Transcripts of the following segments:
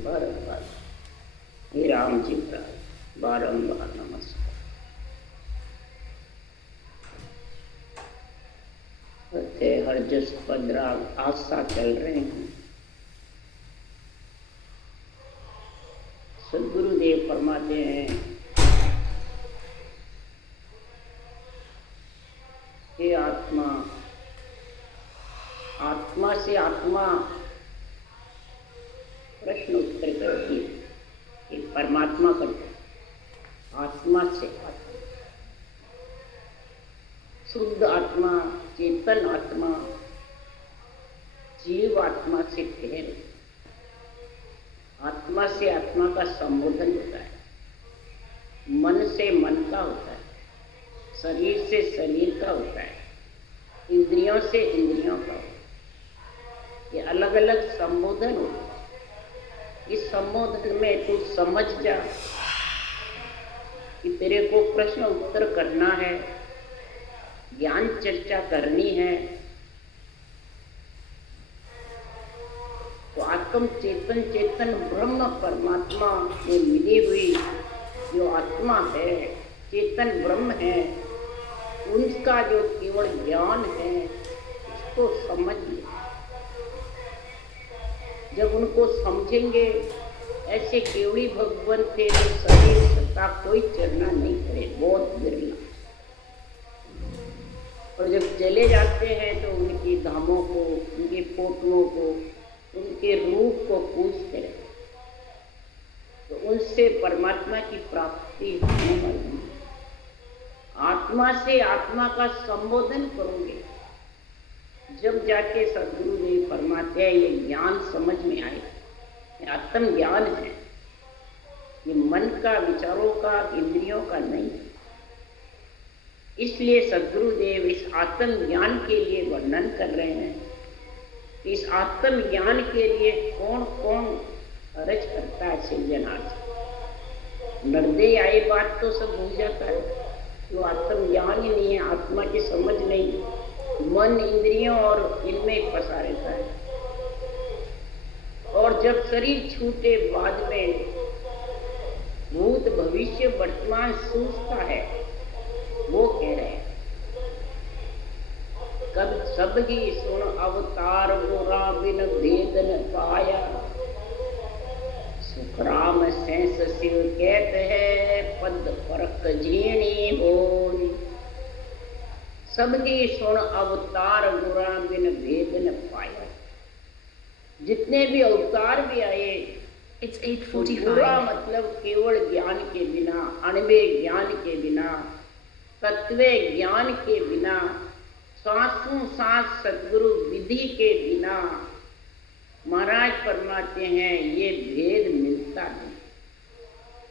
बारंबार हे राम जी का बारंबार नमस्कार। हर जस पंद्रह आशा चल रहे हैं। सदगुरुदेव फरमाते हैं, हे आत्मा, आत्मा से आत्मा प्रश्न उत्तर करती है। ये परमात्मा करता है, आत्मा से आत्मा, शुद्ध आत्मा, चेतन आत्मा, जीव आत्मा से कह, आत्मा से आत्मा का संबोधन होता है, मन से मन का होता है, शरीर से शरीर का होता है, इंद्रियों से इंद्रियों का होता है। ये अलग अलग संबोधन होता है। इस संबोधन में तू समझ जा कि तेरे को प्रश्न उत्तर करना है, ज्ञान चर्चा करनी है, तो आत्म चेतन चेतन ब्रह्म परमात्मा में मिली हुई जो आत्मा है, चेतन ब्रह्म है, उनका जो केवल ज्ञान है उसको समझ ले। जब उनको समझेंगे, ऐसे केवली भगवान थे जो शरीर सत्ता कोई चलना नहीं करे, बहुत बिरला। और जब चले जाते हैं तो उनकी धामों को, उनके फोटों को, उनके रूप को पूजते रहे, तो उनसे परमात्मा की प्राप्ति होने वाली है। आत्मा से आत्मा का संबोधन करोगे, जब जाके सदगुरुदेव फरमाते हैं ये ज्ञान समझ में आएगा। ये आत्म ज्ञान है, ये मन का, विचारों का, इंद्रियों का नहीं है। इसलिए सदगुरुदेव इस आत्म ज्ञान के लिए वर्णन कर रहे हैं। इस आत्म ज्ञान के लिए कौन कौन अर्ज करता है सृजनार्थ। नर्दे आई बात तो सब भूल जाता है, जो आत्म ज्ञान ही नहीं है, आत्मा की समझ नहीं, मन इंद्रियों और इनमें फंसा रहता है। और जब शरीर छूटे बाद में भूत भविष्य वर्तमान सूझता है, वो कह रहे हैं कब सब ही सुन अवतार गोरा बिन भेद न पाया। सुखराम सेंस शिव कहते हैं पद परक झीणी बोल। सबकी सुन अवतार गुरा बिन भेद न पाया। जितने भी अवतार भी आए, It's 8:45. गुरा मतलब केवल ज्ञान के बिना, अणवे ज्ञान के बिना, तत्वे ज्ञान के बिना, सांसों सांस सदगुरु विधि के बिना, महाराज फरमाते हैं ये भेद मिलता नहीं।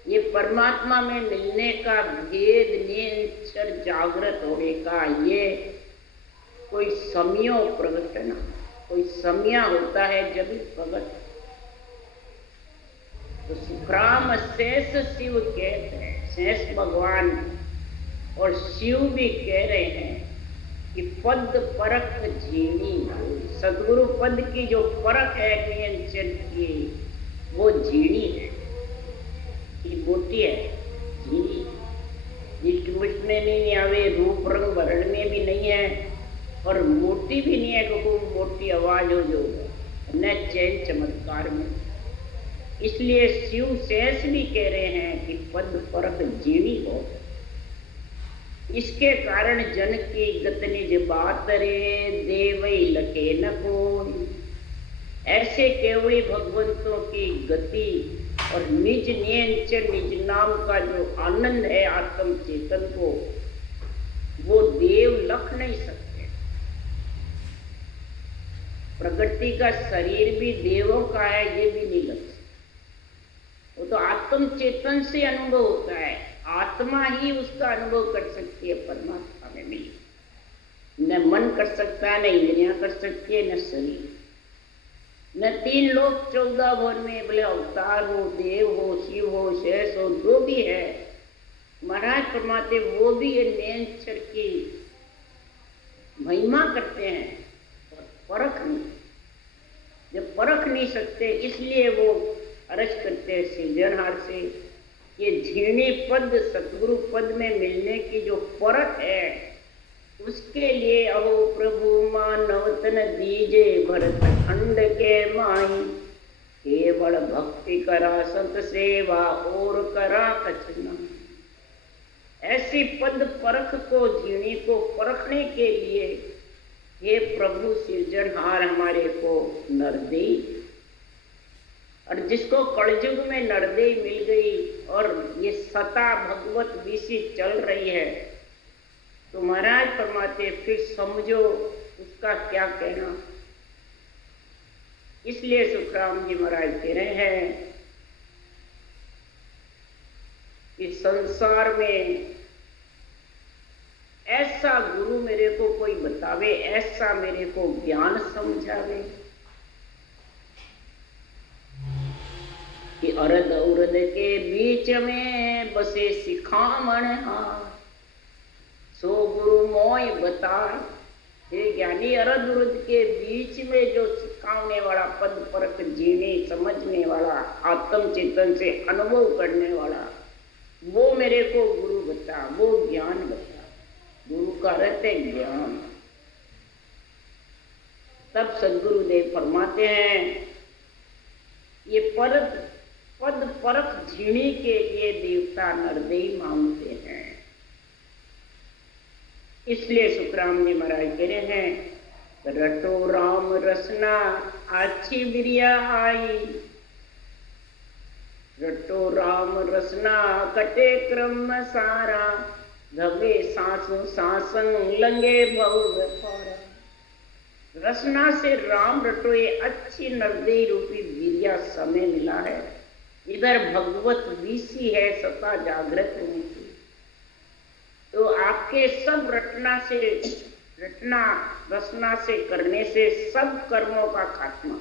ये परमात्मा में मिलने का भेद निश्चर जागृत होने का ये कोई समयो प्रगटना, कोई समय होता है जब प्रगट। तो सुखराम शेष शिव कहते हैं, शेष भगवान और शिव भी कह रहे हैं कि पद परख झीणी। सदगुरु पद की जो परख है नियंत्रण की, वो झीणी है, ये मोटी है, झीणी। जिसमें नहीं आवे, रूप रंग वर्ण में भी नहीं है, और मोटी भी नहीं है कि खूब मोटी आवाज हो जो न चैन चमत्कार में। इसलिए शिव शेष भी कह रहे हैं कि पद परख झीणी हो। इसके कारण जन की गत निज बात रे, देवई लखे न कोई। ऐसे केवली भगवंतों की गति और निज नियंत्रण, निज नाम का जो आनंद है आत्म चेतन को, वो देव लख नहीं सकते। प्रकृति का शरीर भी देवों का है, ये भी नहीं लग सकता। वो तो आत्म चेतन से अनुभव होता है, आत्मा ही उसका अनुभव कर सकती है परमात्मा में मिली। न मन कर सकता है, न इंद्रियां कर सकती है, न शरीर, न तीन लोक 14 भवन में बोले अवतार हो, देव हो, शिव हो, शेष हो, जो भी है महाराज फरमाते वो भी ये नियंत्रण की महिमा करते हैं, परख नहीं। जब परख नहीं सकते इसलिए वो अर्ज करते हैं सृजनहार से, ये झीणी पद सतगुरु पद में मिलने की जो परख है, उसके लिए अहो प्रभु मानवतन दीजे भरत खंड के माई, केवल भक्ति करा संत सेवा और करा कचना। ऐसी पद परख को, झीणी को परखने के लिए हे प्रभु सृजनहार हमारे को नरदेई, और जिसको कलयुग में नरदेई मिल गई और ये सता भगवत विषि चल रही है, तो महाराज फरमाते फिर समझो उसका क्या कहना। इसलिए सुखराम जी महाराज कह रहे हैं कि संसार में ऐसा गुरु मेरे को कोई बतावे, ऐसा मेरे को ज्ञान समझावे कि अरद उरद के बीच में बसे सिखामण हार, सो गुरु मोय बता। हे ज्ञानी, अरद उरद के बीच में जो सिखाने वाला, पद परख जीने समझने वाला, आत्म चेतन से अनुभव करने वाला, वो मेरे को गुरु बता, वो ज्ञान बता। गुरु का अर्थ है ज्ञान। तब सदगुरुदेव फरमाते हैं ये पद परख झीणी के लिए देवता नरदेई मांगते हैं। इसलिए सुखराम जी महाराज कह रहे हैं रटो राम रसना आछी बिरिया आई, रटो राम रसना कटे क्रम सारा, धबे सांसों सांसंग लंगे भव व्यापारा। रसना से राम रटो, ये अच्छी नरदेई रूपी बिरिया समय मिला है। इधर भगवत विषि है सता जागृत होने की, तो आपके सब रचना से करने से सब कर्मों का खात्मा।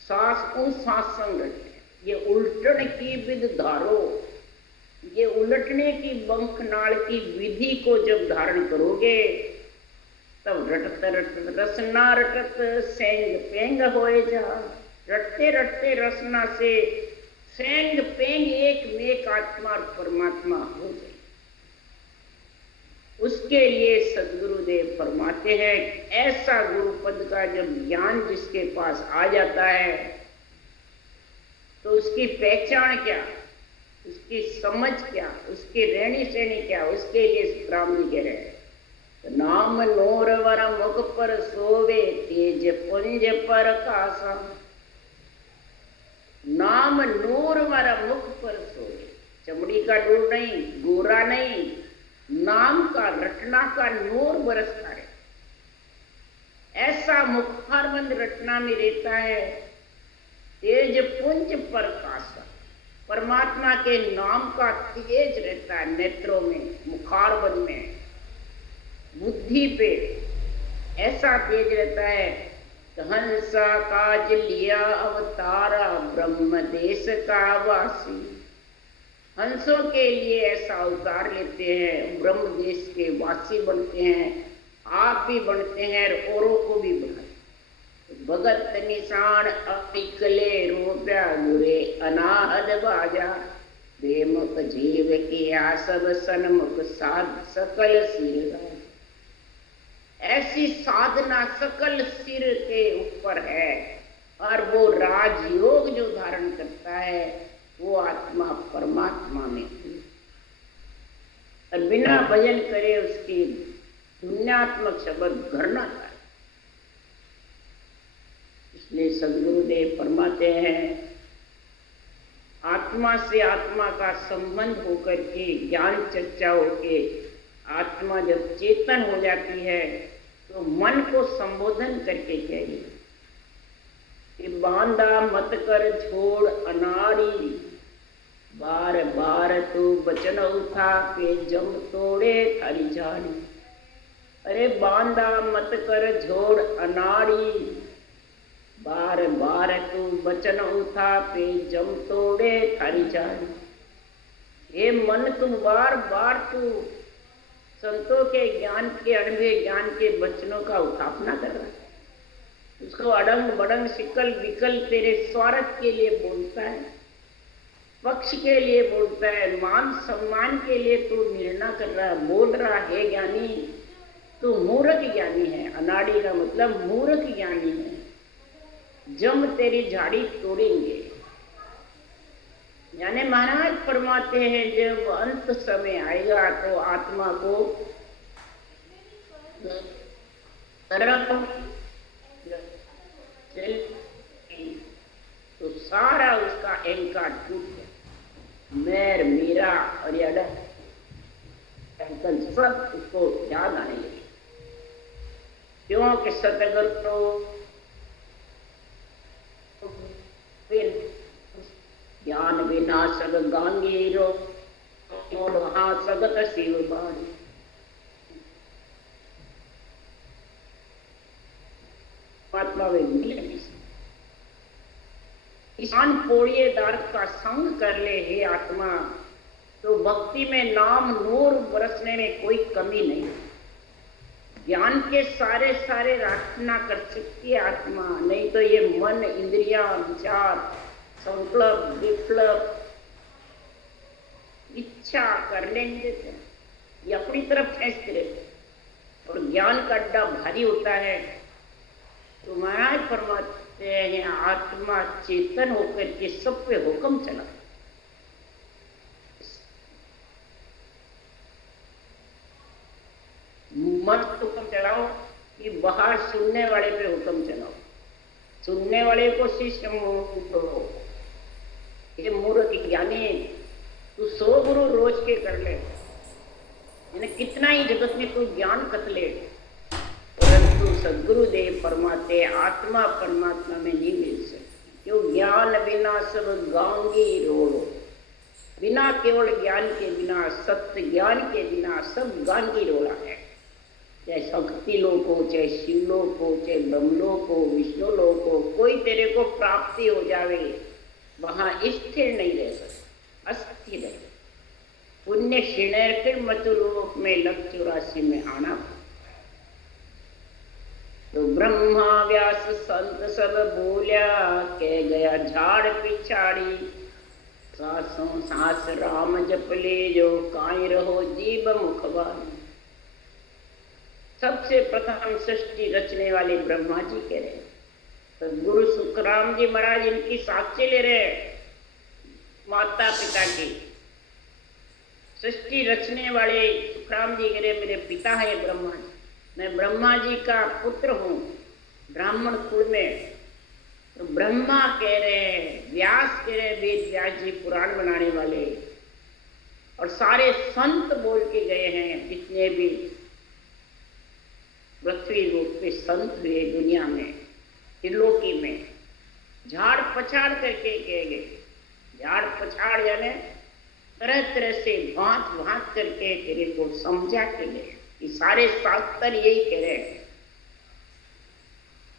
सांसंग रटे, ये उल्टन की विध धारो, ये उलटने की बंखनाल की विधि को जब धारण करोगे, तब रटत रटत रसना रटत सेंग पेंग होए जा। रटते रटते रसना से सेंग पेंग एक में आत्मा और परमात्मा हो जाए। उसके लिए सदगुरुदेव फरमाते हैं ऐसा गुरु पद का जब ज्ञान जिसके पास आ जाता है, तो उसकी पहचान क्या, उसकी समझ क्या, उसकी रहनी सहनी क्या, उसके लिए राम जी कह रहे हैं नाम नोर वर मुख पर सोवे, तेज पुंज पर कासा। नाम नूर वर मुख पर सोवे, चमड़ी का नूर नहीं, गोरा नहीं, नाम का रटना का नूर बरसता है। ऐसा मुखारबंद रटना में रहता है, तेज पुंज पर कासा। परमात्मा के नाम का तेज रहता है नेत्रों में, मुखारबंद में, बुद्धि पे ऐसा तेज रहता है। हंसा काज लिया अवतारा, ब्रह्म देश का वासी। हंसों के लिए ऐसा अवतार लेते हैं, ब्रह्म देश के वासी बनते हैं, आप भी बनते हैं और औरों को भी बनाते। भगत निशान अपिकले रूप्या गुरे अनाहद बाजा, बेमुख जीव किया सब सन्मुख साध सकल सिर। ऐसी साधना सकल सिर के ऊपर है, और वो राजयोग जो धारण करता है वो आत्मा परमात्मा में है। और बिना भजन करे उसकी पुण्यात्मक शब्द घर ना था। इसलिए सदगुरुदेव फरमाते हैं आत्मा से आत्मा का संबंध होकर के, ज्ञान चर्चा होके आत्मा जब चेतन हो जाती है, तो मन को संबोधन करके कहिए कि बांधा मत कर छोड़ अनाड़ी, बार बार तू बचन उठा के जम तोड़े थारी झाड़ी। अरे बांधा मत कर छोड़ अनाड़ी, बार बार तू बचन उठा पे जम तोड़े थारी झाड़ी। हे मन, तू बार बार तू संतों के ज्ञान के, अणुए ज्ञान के वचनों का उत्थापना कर रहा है। उसको अड़ंग बड़ंग सिकल विकल तेरे स्वार्थ के लिए बोलता है, पक्ष के लिए बोलता है, मान सम्मान के लिए तू निर्णय कर रहा बोल रहा है ज्ञानी, तू मूर्ख ज्ञानी है। अनाड़ी का मतलब मूर्ख ज्ञानी है। जम तेरी झाड़ी तोड़ेंगे। यानी महाराज फरमाते हैं जब अंत समय आएगा तो आत्मा को तो सारा उसका अहंकार टूट गया, मैं मेरा और ये सब उसको याद आने लगे। क्योंकि सतगुरु तो ज्ञान बिना सग गांगीरो और वहां सगत शिव बाणी। आत्मा वे मिले नहीं। किसान पोड़िएदार का संग कर ले हे आत्मा, तो भक्ति में नाम नूर बरसने में कोई कमी नहीं। ज्ञान के सारे सारे रचना कर सकती है आत्मा, नहीं तो ये मन इंद्रिया विचार संकल्प विप्लव इच्छा करने नहीं देते, ये अपनी तरफ खींचते रहते और ज्ञान का अड्डा भारी होता है। तो महाराज फरमाते हैं आत्मा चेतन होकर के सब पे हुक्म चला। मत हुक्म चलाओ कि बाहर सुनने वाले पे हुक्म चलाओ, सुनने वाले को शिष्य करो। ये मूर्ख ज्ञानी तू 100 गुरु रोज के कर ले, कितना ही जगत में तू ज्ञान कत ले, परंतु सदगुरुदेव फरमाते आत्मा परमात्मा में नहीं मिल सकती। क्यों? ज्ञान बिना सब गांगी रोड़ो। बिना केवल ज्ञान के बिना, सत्य ज्ञान के बिना सब गांगी रोड़ा है। चाहे शक्ति लोक हो, चाहे शिवलोक हो, चाहे ब्रह्मलोक हो, विष्णु लोक हो, कोई तेरे को प्राप्ति हो जावे वहां स्थिर नहीं रह सकता, अस्थिर है। पुण्य क्षीण फिर मतुलोक में लग 84 में आना। तो ब्रह्मा व्यास संत सब बोलिया, कह गया झाड़ पिछाड़ी, सांसों सांस राम जप ले जो, काई रहो जीव मुखवानी। सबसे प्रथम सृष्टि रचने वाले ब्रह्मा जी कह रहे हैं। तो गुरु सुखराम जी महाराज इनकी साक्षी ले रहे हैं, माता पिता की। सृष्टि रचने वाले सुखराम जी कह रहे मेरे पिता है ब्रह्मा जी, मैं ब्रह्मा जी का पुत्र हूँ ब्राह्मण कुल में। तो ब्रह्मा कह रहे हैं, व्यास कह रहे वेद व्यास जी पुराण बनाने वाले, और सारे संत बोल के गए हैं जितने भी पृथ्वी रूप पे संत हुए दुनिया में, त्रिलोकी में। झाड़ पछाड़ करके कह गए, झाड़ पछाड़ यानी तरह तरह से भांत भांत करके तेरे को समझा के गए। ये सारे शास्त्र यही कह रहे हैं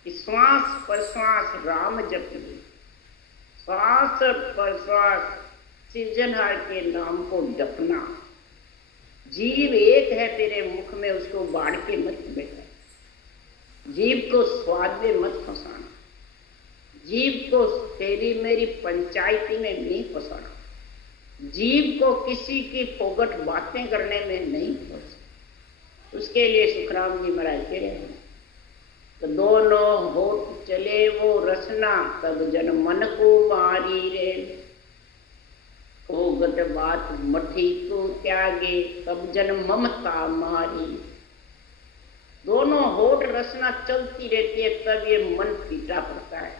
कि श्वास प्रश्वास राम जप ले, श्वास प्रश्वास सृजनहार के नाम को जपना। जीव एक है तेरे मुख में, उसको बाढ़ के मत बैठा, जीव को स्वाद में मत फंसाना, जीव को तेरी मेरी पंचायती में नहीं फंसाना, जीव को किसी की फोगट बातें करने में नहीं फंसाना। उसके लिए सुखराम जी महाराज कह रहे हैं, तो दोनों होठ चले वो रसना, तब जन मन को मारी रे, फोगट बात मठी तो त्यागे, तब जन ममता मारी। दोनों होठ रसना चलती रहती है तब ये मन पीटा पड़ता है,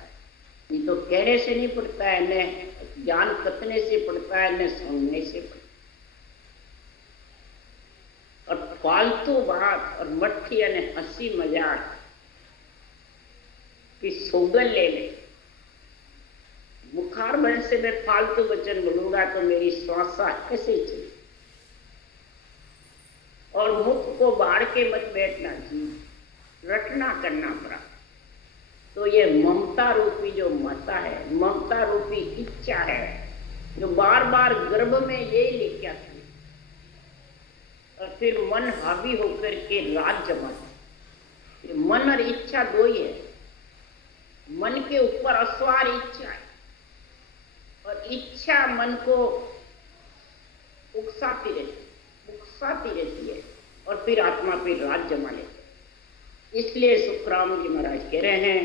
नहीं तो कहने से नहीं पड़ता है, न ज्ञान कतने से पड़ता है, न सुनने से पड़ता है। और फालतू बात और मट्ठी यानी हंसी मजाक की सोगन ले ले। बुखार बन से मैं फालतू वचन बोलूंगा तो मेरी श्वासा कैसे चली, और मुख को बाढ़ के मत बैठना जी, रटना करना पड़ा। तो ये ममता रूपी जो मता है, ममता रूपी इच्छा है, जो बार बार गर्भ में यही लेके आती है, और फिर मन हावी होकर के राज जमाता है। मन और इच्छा दो ही है, मन के ऊपर असवार इच्छा है और इच्छा मन को उकसाती रहती है और फिर आत्मा फिर राज जमा लेती है। इसलिए सुखराम जी महाराज कह रहे हैं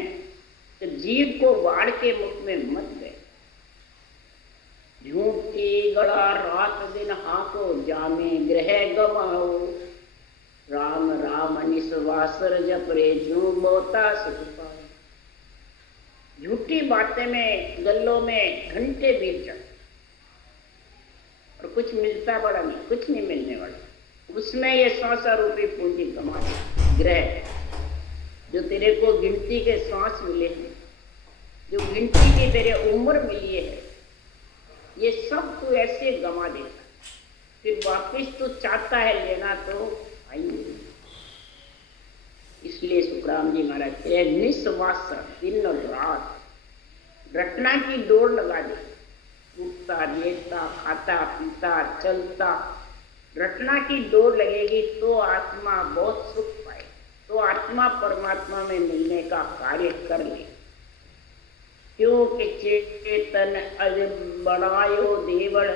कि जीव को बाढ़ के मुख में मत दे, झूठी गड़ा रात दिन हाको जामे ग्रह गमाओ, राम राम निस्वासर जप रे जू बोता सुख पाए। झूठी बातें में गल्लों में घंटे बीत जाते और कुछ मिलता बड़ा नहीं, कुछ नहीं मिलने वाला। उसमें ये सांसा रूपी पूंजी कमा ग्रह जो तेरे को गिनती के सांस मिले हैं, जो गिनती की तेरे उम्र मिली है, ये सब तू ऐसे गंवा देता, फिर वापिस तू चाहता है लेना तो आएंगे। इसलिए सुखराम जी महाराज कह रहे निस्वास दिन और रात रटना की दौड़ लगा दे, उठता लेता खाता पीता चलता रटना की दौड़ लगेगी तो आत्मा बहुत सुख पाए, तो आत्मा परमात्मा में मिलने का कार्य कर ले। क्योंकि चेतन अज बनायो देवड़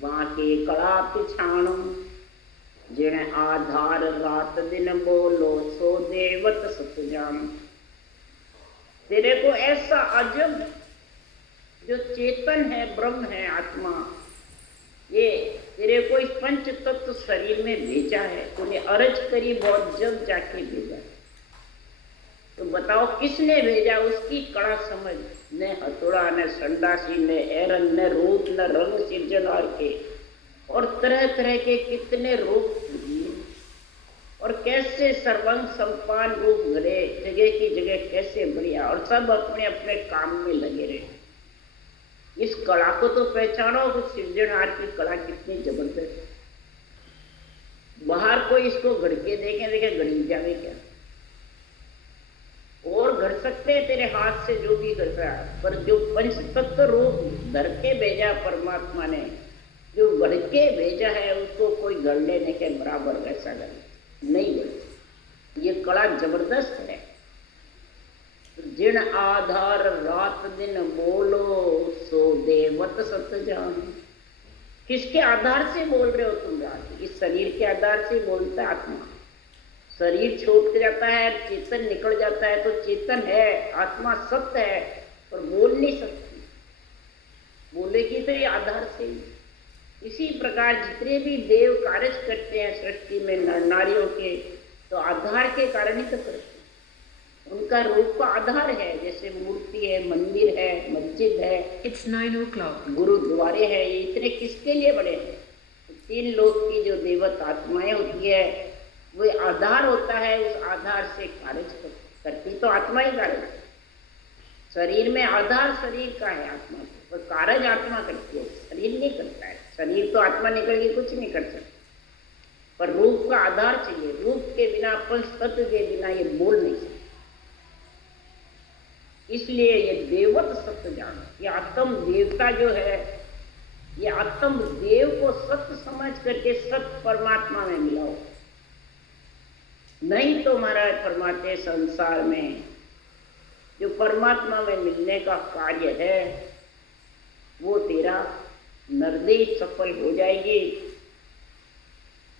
बाके कड़ा पिछाणो, जिन आधार रात दिन बोलो सो देवत सत जान। तेरे को ऐसा अजब जो चेतन है, ब्रह्म है, आत्मा, ये तेरे को इस पंच तत्व शरीर में भेजा है, तूने अर्ज करी बहुत जब जाके भेजा। तो बताओ किसने भेजा? उसकी कड़ा समझ, न हथौड़ा न संडासी न एरन न रूप न रंग सिर्जनहार के, और तरह तरह के कितने रूप और कैसे सर्वंग संपान रूप भरे, जगह की जगह कैसे बढ़िया, और सब अपने अपने काम में लगे रहे। इस कला को तो पहचानो कि सिर्जनहार की कला कितनी जबरदस्त है। बाहर कोई इसको घड़ के देखे घड़ी जावे क्या, और घड़ सकते हैं तेरे हाथ से जो भी करता है, पर जो पंच तत्व रूप धर के भेजा परमात्मा ने, जो घड़ के भेजा है, उसको कोई घड़ लेने के बराबर वैसा नहीं बढ़। ये कला जबरदस्त है। जिन आधार रात दिन बोलो सो देवत सत जान। किसके आधार से बोल रहे हो तुम रात? इस शरीर के आधार से बोलता आत्मा। शरीर छूट जाता है, चेतन निकल जाता है, तो चेतन है, आत्मा सत्य है, पर बोल नहीं सकती। बोलेगी तो ये आधार से। इसी प्रकार जितने भी देव कार्य करते हैं सृष्टि में नर नारियों के, तो आधार के कारण ही तो करते हैं। उनका रूप का आधार है, जैसे मूर्ति है, मंदिर है, मस्जिद है, It's 9 o'clock. गुरुद्वारे हैं, ये इतने किसके लिए बने हैं? तीन लोक की जो देवत आत्माएं होती है, वो आधार होता है, उस आधार से कार्य करती तो आत्मा ही कार्य। शरीर में आधार शरीर का है आत्मा, और कार्य आत्मा करती है, शरीर नहीं करता है। शरीर तो आत्मा निकल के कुछ नहीं कर सकता, पर रूप का आधार चाहिए। रूप के बिना, पंच तत्व के बिना ये बोल नहीं सकते। इसलिए ये देवत सत्य जान, ये आत्म देवता जो है, ये आत्म देव को सत्य समझ करके सत्य परमात्मा में मिलाओ। नहीं तो महाराज परमात्मा संसार में जो परमात्मा में मिलने का कार्य है, वो तेरा नरदेह सफल हो जाएगी,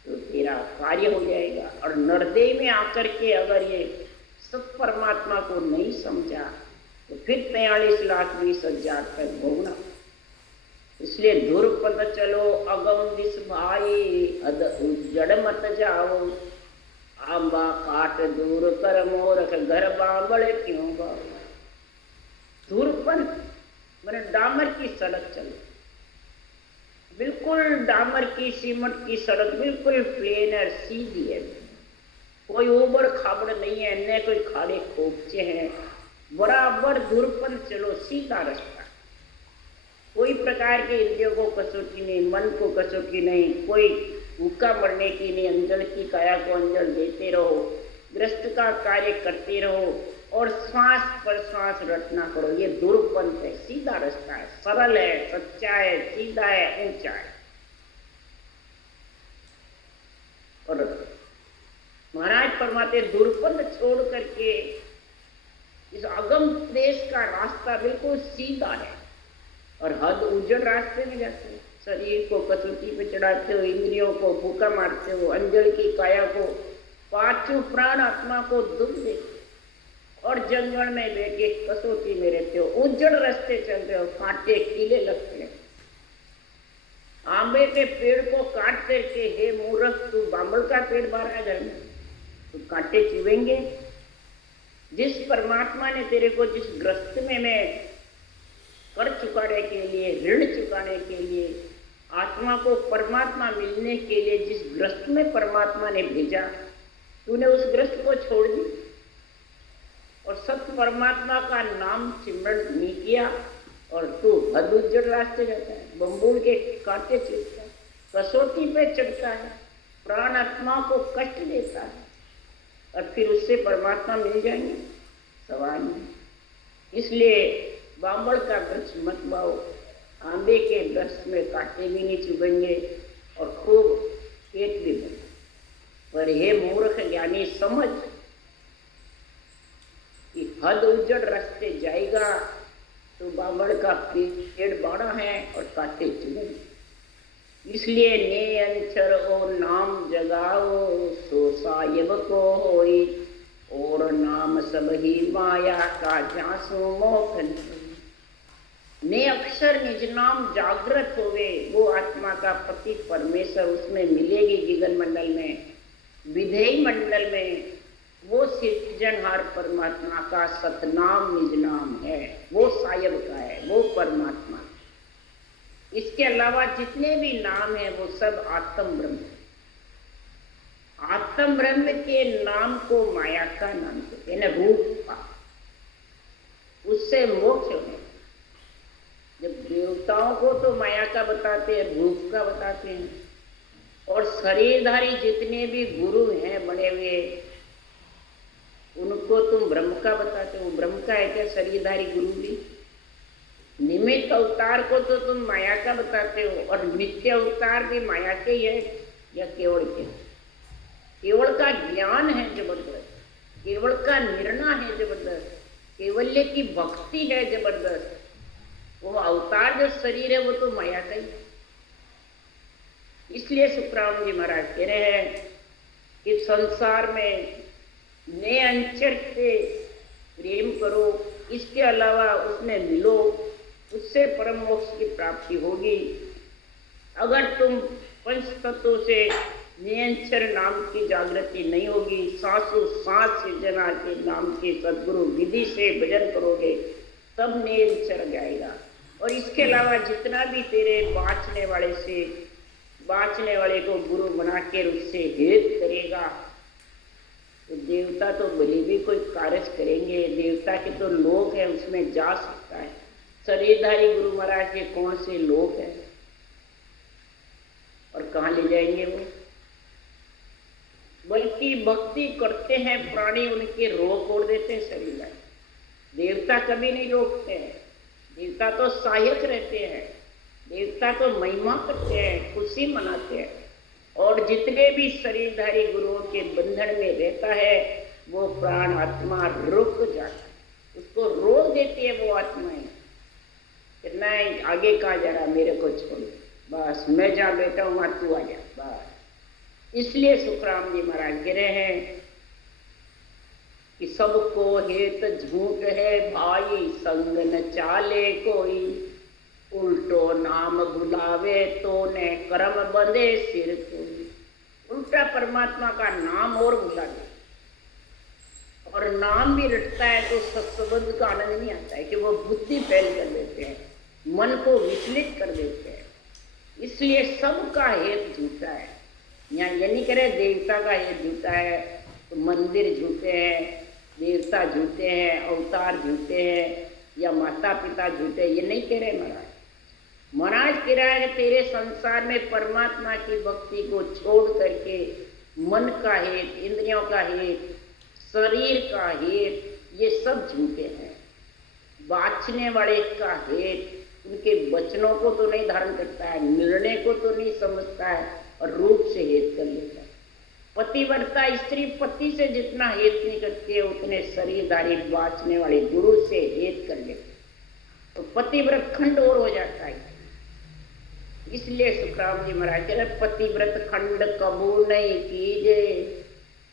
तो तेरा कार्य हो जाएगा। और नरदेह में आकर के अगर ये सब परमात्मा को नहीं समझा, तो फिर 43,20,000 तक भोगना। इसलिए धुर पद चलो अगम विष भाई, अद जड़ मत जाओ, आंबा काट दूर कर मोरख घर बाबड़ क्यों गाओ। धूरपन मैंने डामर की सड़क चलो, बिल्कुल डामर की सीमेंट की सड़क, बिल्कुल प्लेन है, सीधी है, कोई ऊबड़ खाबड़ नहीं है, न कोई खाड़े खोपचे हैं, बराबर धूरपन चलो, सीधा रास्ता। कोई प्रकार के इंद्रियों को कसौटी नहीं, मन को कसौटी नहीं, कोई भूखा मरने की नहीं, अंजल की काया को अंजल देते रहो, गृहस्थ का कार्य करते रहो, और श्वास पर श्वास रटना करो। ये दूरपंथ है, सीधा रास्ता है, सरल है, सच्चा है, सीधा है, ऊंचा है। और महाराज फरमाते दूरपंथ छोड़ करके इस अगम देश का रास्ता बिल्कुल सीधा है और हद उजड़ रास्ते में जाते हो। शरीर को कसौटी पे चढ़ाते हो, इंद्रियों को फूका मारते हो, अंजल की काया को, पांचों प्राण आत्मा को दुख देते हो और जंगल में बैठे कसौटी में रहते हो, उजड़ रास्ते चल रहे हो, कांटे कीले लगते हैं। आंबे के पेड़ को काट करके हे मूर्ख तू बांबल का पेड़ बांधा घर में, तो कांटे चुभेंगे। जिस परमात्मा ने तेरे को जिस ग्रस्त में मैं कर चुकाने के लिए, ऋण चुकाने के लिए, आत्मा को परमात्मा मिलने के लिए जिस ग्रस्त में परमात्मा ने भेजा, तूने उस ग्रस्त को छोड़ दी और सत्य परमात्मा का नाम सिमरण नहीं किया और तू हद उज्जड़ रास्ते जाता है, बम्बूल के कांटे चुभता है, कसौटी पे चढ़ता है, प्राण आत्मा को कष्ट देता है और फिर उससे परमात्मा मिल जाएंगे, सवाल नहीं। इसलिए बांबड़ का वृक्ष मत बाओ, आंबे के वृक्ष में कांटे भी नहीं चुभेंगे और खूब पेट भी बने। पर हे मूर्ख ज्ञानी समझ कि हद उजड़ रास्ते जाएगा तो बांबड़ का पेड़ बड़ा है और कांटे चुभेंगे। इसलिए ने अंचर ओ नाम जगाओ सो साहिब को होई और नाम सब ही माया का जासो मोखन। ने अक्षर निज नाम जागृत होवे, वो आत्मा का पति परमेश्वर उसमें मिलेगी गगन मंडल में, विधेय मंडल में। वो सृजनहार परमात्मा का सतनाम निज नाम है, वो साहिब का है, वो परमात्मा। इसके अलावा जितने भी नाम है वो सब आत्म ब्रह्म है। आत्म ब्रह्म के नाम को माया का नाम कहते हैं, रूप का, उससे मोक्ष है। जब देवताओं को तो माया का बताते हैं, रूप का बताते हैं, और शरीरधारी जितने भी गुरु हैं बने हुए उनको तुम ब्रह्म का बताते हो। ब्रह्म का है क्या शरीरधारी गुरु भी? निमित्त अवतार को तो तुम माया का बताते हो और नित्य अवतार भी माया के ही है या केवल के? केवल का ज्ञान है जबरदस्त, केवल का निर्णय है जबरदस्त, केवल्य की भक्ति है जबरदस्त। वो अवतार जो शरीर है वो तो माया का ही। इसलिए सुखराम जी महाराज कह रहे हैं कि संसार में ने अंचर से प्रेम करो, इसके अलावा उसमें मिलो, उससे परम मोक्ष की प्राप्ति होगी। अगर तुम पंच तत्वों से नियंचर नाम की जागृति नहीं होगी, सांसों सांस से जना के नाम के सदगुरु विधि से भजन करोगे तब नियंचर जाएगा। और इसके अलावा जितना भी तेरे बाँचने वाले को गुरु बना के उससे हेत करेगा तो देवता तो भले भी कोई कार्य करेंगे, देवता के तो लोक है उसमें जा सकता है। शरीरधारी गुरु महाराज के कौन से लोक है और कहाँ ले जाएंगे वो? बल्कि भक्ति करते हैं प्राणी उनके रोक ओढ़ देते हैं शरीरधारी। देवता कभी नहीं रोकते हैं, देवता तो सहायक रहते हैं, देवता तो महिमा करते हैं, खुशी मनाते हैं। और जितने भी शरीरधारी गुरुओं के बंधन में रहता है वो प्राण आत्मा रुक जाता है, उसको रोक देती है वो आत्माएं। नहीं आगे कहाँ जा रहा, मेरे को छोड़, बस मैं जहाँ बैठा हूँ वहाँ तू आ जा बस। इसलिए सुखराम जी महाराज कह रहे हैं कि सबको हेत झूठ है भाई, संग न चाले कोई, उल्टो नाम बुलावे तो ने कर्म बंधे सिर कोई। उल्टा परमात्मा का नाम और बुला दे, और नाम भी रटता है तो सत्संग का आनंद नहीं आता है कि वो बुद्धि फैल कर देते हैं, मन को विचलित कर देते हैं। इसलिए सबका हेत झूठा है। यहाँ ये नहीं कह रहे देवता का हेत झूठा है तो मंदिर झूठे हैं, देवता झूठे हैं, अवतार झूठे हैं या माता पिता झूठे, ये नहीं कह रहे महाराज। महाराज कह रहा है तेरे संसार में परमात्मा की भक्ति को छोड़ करके मन का हेत, इंद्रियों का हेत, शरीर का हेत, ये सब झूठे हैं। बाँचने वाले का हेत उनके वचनों को तो नहीं धारण करता है, निर्णय को तो नहीं समझता है और रूप से हेत कर लेता है। पतिव्रता स्त्री पति से जितना हेत नहीं करती है उतने शरीरधारी बाँचने वाले गुरु से हेत कर लेते तो पतिव्रत खंड और हो जाता है। इसलिए सुखराम जी महाराज कह रहे पतिव्रत खंड कबू नहीं कीजे,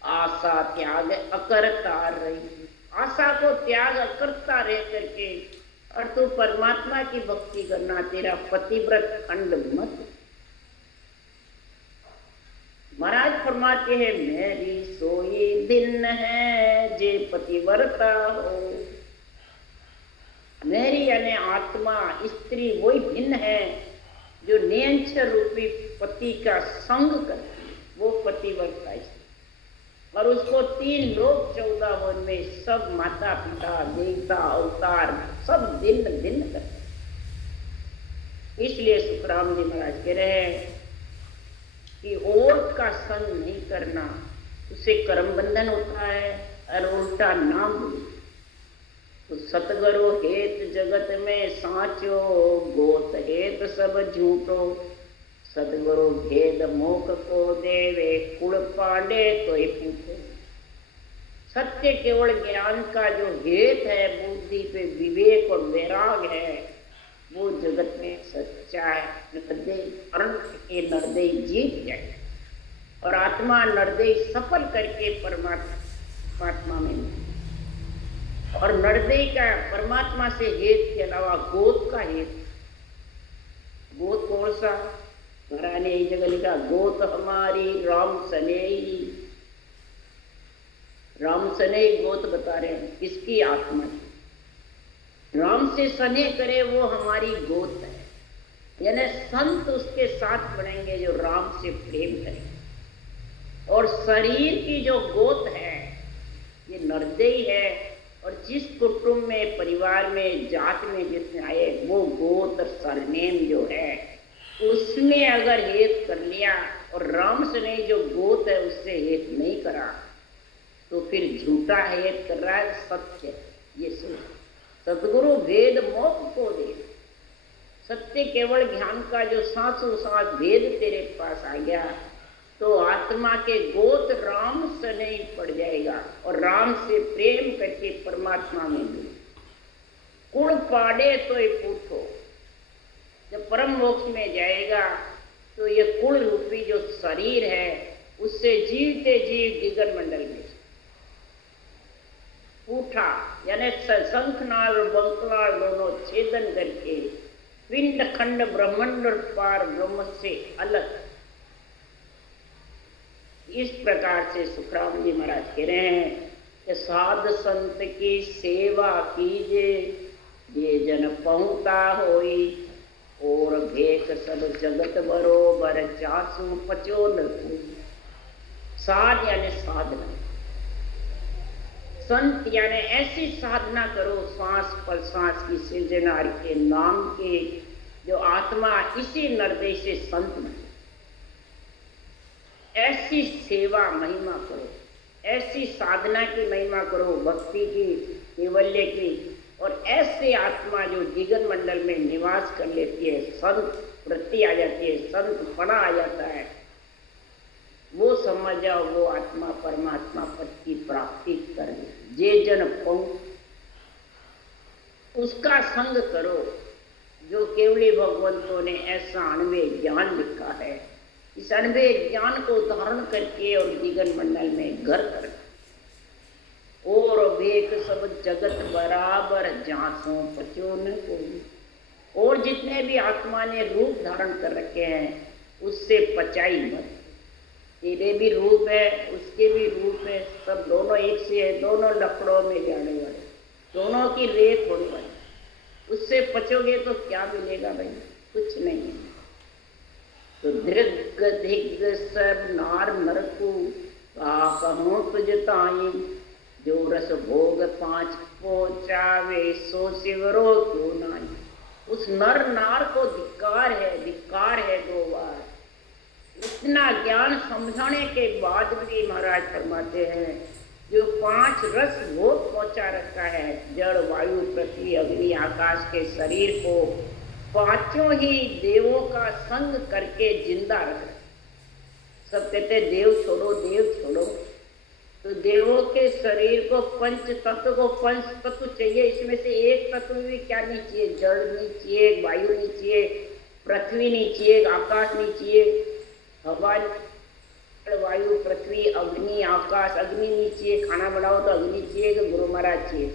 आशा त्याग अकरता रही। आशा को त्याग अकरता रह करके और तू परमात्मा की भक्ति करना, तेरा पतिव्रत खंड मत। महाराज फरमाते हैं मेरी सोई दिन है जे पतिव्रता हो। मेरी यानी आत्मा स्त्री वही भिन्न है जो नियंचर रूपी पति का संग करती है, वो पतिव्रता है। और उसको 3 लोक 14 वन में सब माता पिता देवता अवतार सब भिन्न भिन्न करते। इसलिए सुखराम जी महाराज कह रहे हैं कि और का संग नहीं करना, उससे कर्म बंधन होता है और उल्टा नाम। तो सतगुरु हेत जगत में साचो, गोत हेत सब झूठो। सतगुरु भेद मोख को देवे, कुल पांडे तो ही पूछो। सत्य केवल ज्ञान का जो हेत है, बुद्धि पे विवेक और वैराग है, वो जगत में सच्चा है। नरदेय जीत जाए और आत्मा नरदेय सफल करके परमात्मा में मिले। और नरदेय का परमात्मा से हेत के अलावा गोत का हेत। गोत कौन सा? महाराज ने एक जगह लिखा गोत हमारी राम सनेही। राम सनेही गोत बता रहे हैं किसकी? आत्मा की। राम से स्नेह करे वो हमारी गोत है, यानी संत उसके साथ बनेंगे जो राम से प्रेम करेंगे। और शरीर की जो गोत है ये नरदेही है। और जिस कुटुंब में परिवार में जात में जिसमें आए वो गोत और सरनेम जो है उसमें अगर हेत कर लिया और राम से नहीं जो गोत है उससे हेत नहीं करा तो फिर झूठा हेत कर रहा है। सत्य ये सोच सतगुरु भेद मोक्ष को दे। सत्य केवल ज्ञान का जो सांसों सांस भेद तेरे पास आ गया तो आत्मा के गोत राम से नहीं पड़ जाएगा और राम से प्रेम करके परमात्मा में मिले। कुल पाड़े तो ये पूछो, जब परम मोक्ष में जाएगा तो ये कुल रूपी जो शरीर है उससे जीवते जीव दिगन मंडल में उठा, यानी शंखनाल और बंकनाल दोनों छेदन करके पिंड खंड ब्रह्मांड और पार ब्रह्म से अलग। इस प्रकार से सुखराम जी महाराज कह रहे हैं कि साध संत की सेवा कीजे, ये जन पहुँता होई। और भेक सब जगत बरोबर, जासु पचो न कोई। साध यानी साधना, संत यानी ऐसी साधना करो सांस पर सांस की सृजना के नाम के, जो आत्मा इसी नरदेय से संत बने। ऐसी सेवा महिमा करो, ऐसी साधना की महिमा करो, भक्ति की कैवल्य की। और ऐसे आत्मा जो दिगन मंडल में निवास कर लेती है, संत वृत्ति आ जाती है, संत पना आ जाता है, वो समझ जाओ वो आत्मा परमात्मा पद की प्राप्ति कर ले। जे जन पहुँच उसका संग करो, जो केवली भगवंतों ने ऐसा अनवे ज्ञान लिखा है। इस अनवे ज्ञान को धारण करके और दिगन मंडल में घर कर। और वेक सब जगत बराबर, जांसों पचो न कोई। और जितने भी आत्मा ने रूप धारण कर रखे हैं उससे पचाई मत। तेरे भी रूप है, उसके भी रूप है, सब दोनों एक से है, दोनों लकड़ों में जाने वाले, दोनों की रेत होने वाली। उससे पचोगे तो क्या मिलेगा भाई? कुछ नहीं है। तो दृग दिग्ग सब नार नरकू कहूँ तुझ ताई, जो रस भोग 5 पहुँचावे सो शिवरो क्यों नाई। उस नर नार को धिक्कार है 2 बार। इतना ज्ञान समझाने के बाद भी महाराज फरमाते हैं जो 5 रस भोग पहुँचा रखा है, जड़ वायु पृथ्वी अग्नि आकाश के शरीर को 5 ही देवों का संग करके जिंदा रख। सब कहते हैं देव छोड़ो देव छोड़ो, तो देवों के शरीर को पंच तत्व चाहिए। इसमें से एक तत्व भी क्या नहीं चाहिए? जल नहीं चाहिए, वायु नहीं चाहिए, पृथ्वी नहीं चाहिए, आकाश नहीं चाहिए, हवा, वायु, पृथ्वी, अग्नि, आकाश। अग्नि नहीं चाहिए, खाना बनाओ तो अग्नि चाहिए कि गुरु महाराज चाहिए?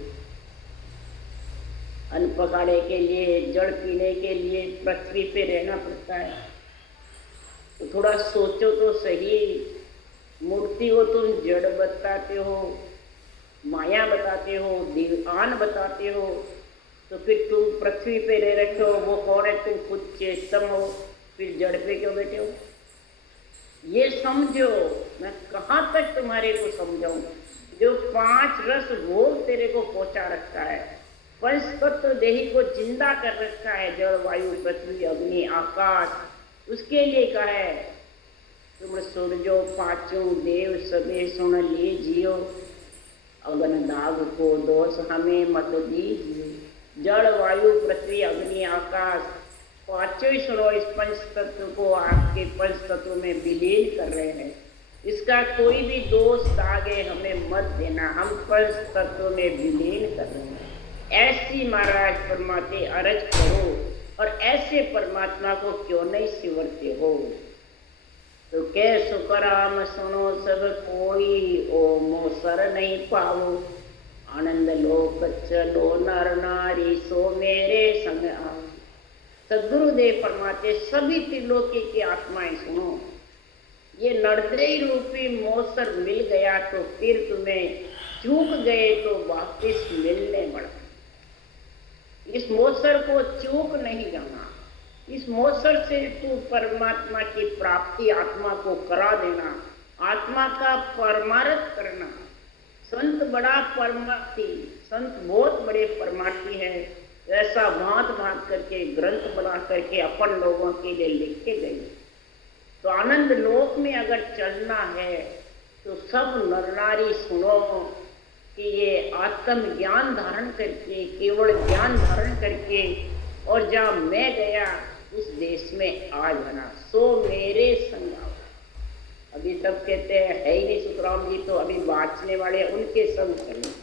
अन्न पकाने के लिए, जल पीने के लिए पृथ्वी पे रहना पड़ता है। तो थोड़ा सोचो तो सही, मूर्ति को तुम जड़ बताते हो, माया बताते हो, दिव्यान बताते हो, तो फिर तुम पृथ्वी पे रह रखे हो, वो कौन है? तुम खुद चेतन हो, फिर जड़ पे क्यों बैठे हो? ये समझो। मैं कहाँ तक तुम्हारे को समझाऊं? जो 5 रस भोग तेरे को पहुंचा रखा है, पंच तत्व देही को जिंदा कर रखा है, जल, वायु, पृथ्वी, अग्नि, आकाश, उसके लिए कहा है तुम सूरजो पाचो देव सबे सुन ले जियो, अगन दाग को दोष हमें मत दीजिए। जल, वायु, पृथ्वी, अग्नि, आकाश, पांचों ही सुनो। इस पंच तत्व को आपके पंच तत्व में विलीन कर रहे हैं। इसका कोई भी दोष दागे हमें मत देना, हम पंच तत्व में विलीन कर रहे हैं। ऐसी महाराज परमात्मा अरज करो, और ऐसे परमात्मा को क्यों नहीं सिमरते हो? तो कह सुखराम सुनो सब कोई, ओ मोसर नहीं पाओ, आनंद लोक चलो नर नारी, सो मेरे संग आओ। सदगुरुदेव परमात्मा सभी त्रिलोकी की आत्माएं सुनो, ये नरदेही रूपी मोसर मिल गया तो फिर तुम्हें चूक गए तो वापिस मिलने पड़ा। इस मोसर को चूक नहीं जाना, इस मोसर से तू परमात्मा की प्राप्ति आत्मा को करा देना, आत्मा का परमार्थ करना। संत बड़ा परमार्थी, संत बहुत बड़े परमार्थी है, ऐसा भांत करके ग्रंथ बना करके अपन लोगों के लिए लिखे गए। तो आनंद लोक में अगर चलना है तो सब नर नारी सुनो कि ये आत्म ज्ञान धारण करके, केवल ज्ञान धारण करके, और जहाँ मैं गया उस देश में आ जाना, सो मेरे संग आओ। अभी सब कहते हैं है ही नहीं सुखराम जी, तो अभी बाँचने वाले उनके संग चलो।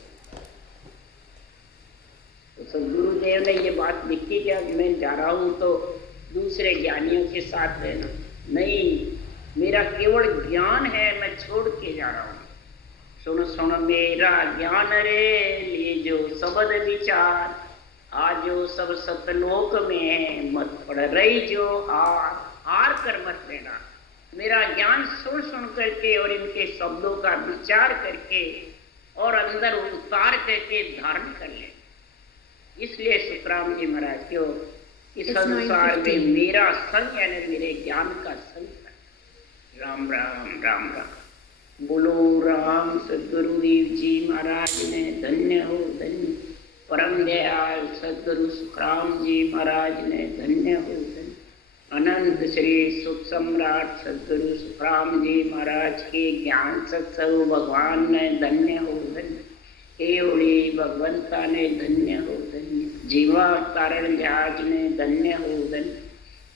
तो सदगुरुदेव ने ये बात लिखी क्या मैं जा रहा हूँ तो दूसरे ज्ञानियों के साथ रहना नहीं, मेरा केवल ज्ञान है, मैं छोड़ के जा रहा हूँ। सुन सुन मेरा ज्ञान रे, ले जो शब्द विचार, आजो सब सतलोक में मत पड़ रही जो हार कर मत लेना। मेरा ज्ञान सुन सुन करके और इनके शब्दों का विचार करके और अंदर उतार करके धारण कर ले। इसलिए सुखराम जी महाराज क्यों इस संसार में मेरा संग यानी मेरे ज्ञान का संग। राम राम राम राम। बोलो राम सदगुरुदेव जी महाराज ने धन्य हो धन्य। परम दयाल सदगुरु सुखराम जी महाराज ने धन्य हो धन्य। अनंत श्री सुख सम्राट सदगुरु सुखराम जी महाराज के ज्ञान सत्सव भगवान ने धन्य हो धन्य। केवड़ी भगवंता ने धन्य हो धन्य। जीवा कारण जहाज ने धन्य हो धन्य।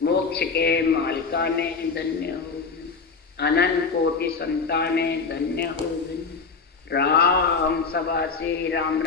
मोक्ष के मालिका ने धन्य हो धन्य। अनंत कोटि संता ने धन्य हो धन्य। राम सभा श्री राम राम।